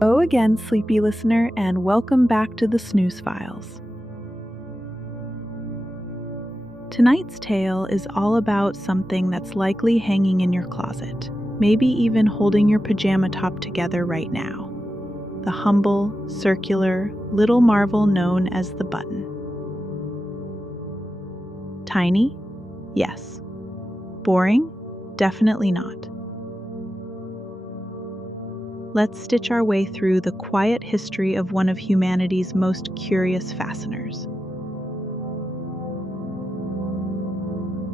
Hello again, sleepy listener, and welcome back to the Snooze Files. Tonight's tale is all about something that's likely hanging in your closet, maybe even holding your pajama top together right now. The humble, circular, little marvel known as the button. Tiny? Yes. Boring? Definitely not. Let's stitch our way through the quiet history of one of humanity's most curious fasteners.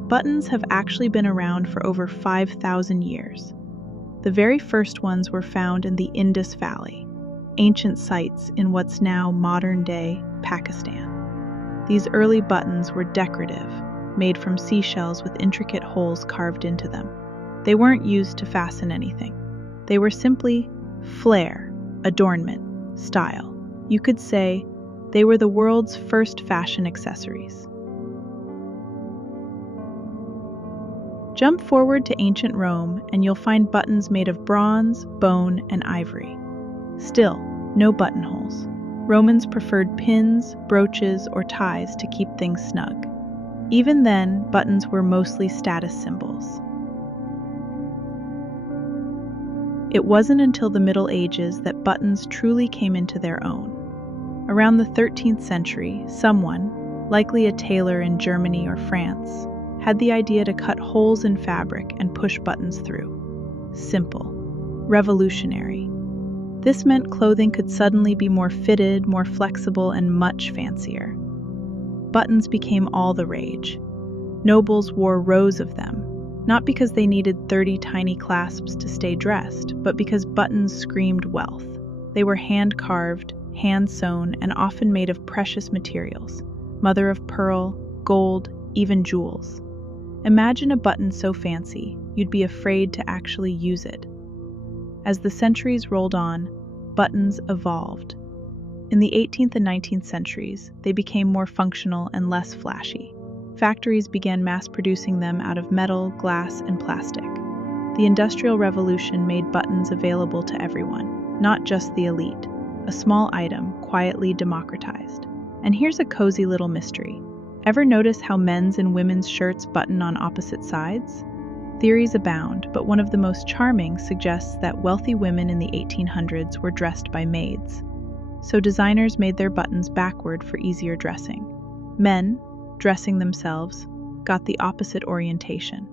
Buttons have actually been around for over 5,000 years. The very first ones were found in the Indus Valley, ancient sites in what's now modern-day Pakistan. These early buttons were decorative, made from seashells with intricate holes carved into them. They weren't used to fasten anything. They were simply flair, adornment, style. You could say they were the world's first fashion accessories. Jump forward to ancient Rome and you'll find buttons made of bronze, bone, and ivory. Still, no buttonholes. Romans preferred pins, brooches, or ties to keep things snug. Even then, buttons were mostly status symbols. It wasn't until the Middle Ages that buttons truly came into their own. Around the 13th century, someone, likely a tailor in Germany or France, had the idea to cut holes in fabric and push buttons through. Simple. Revolutionary. This meant clothing could suddenly be more fitted, more flexible, and much fancier. Buttons became all the rage. Nobles wore rows of them, not because they needed 30 tiny clasps to stay dressed, but because buttons screamed wealth. They were hand-carved, hand-sewn, and often made of precious materials, mother of pearl, gold, even jewels. Imagine a button so fancy, you'd be afraid to actually use it. As the centuries rolled on, buttons evolved. In the 18th and 19th centuries, they became more functional and less flashy. Factories began mass-producing them out of metal, glass, and plastic. The Industrial Revolution made buttons available to everyone, not just the elite, a small item quietly democratized. And here's a cozy little mystery. Ever notice how men's and women's shirts button on opposite sides? Theories abound, but one of the most charming suggests that wealthy women in the 1800s were dressed by maids. So designers made their buttons backward for easier dressing. Men, dressing themselves, got the opposite orientation.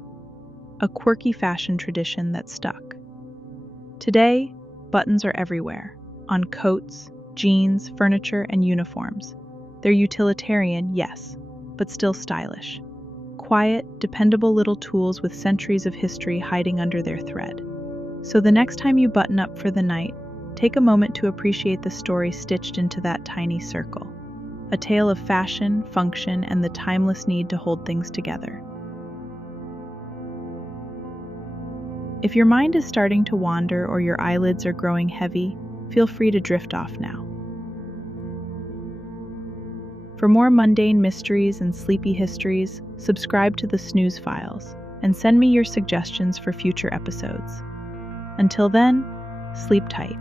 A quirky fashion tradition that stuck. Today, buttons are everywhere, on coats, jeans, furniture, and uniforms. They're utilitarian, yes, but still stylish. Quiet, dependable little tools with centuries of history hiding under their thread. So the next time you button up for the night, take a moment to appreciate the story stitched into that tiny circle. A tale of fashion, function, and the timeless need to hold things together. If your mind is starting to wander or your eyelids are growing heavy, feel free to drift off now. For more mundane mysteries and sleepy histories, subscribe to the Snooze Files and send me your suggestions for future episodes. Until then, sleep tight.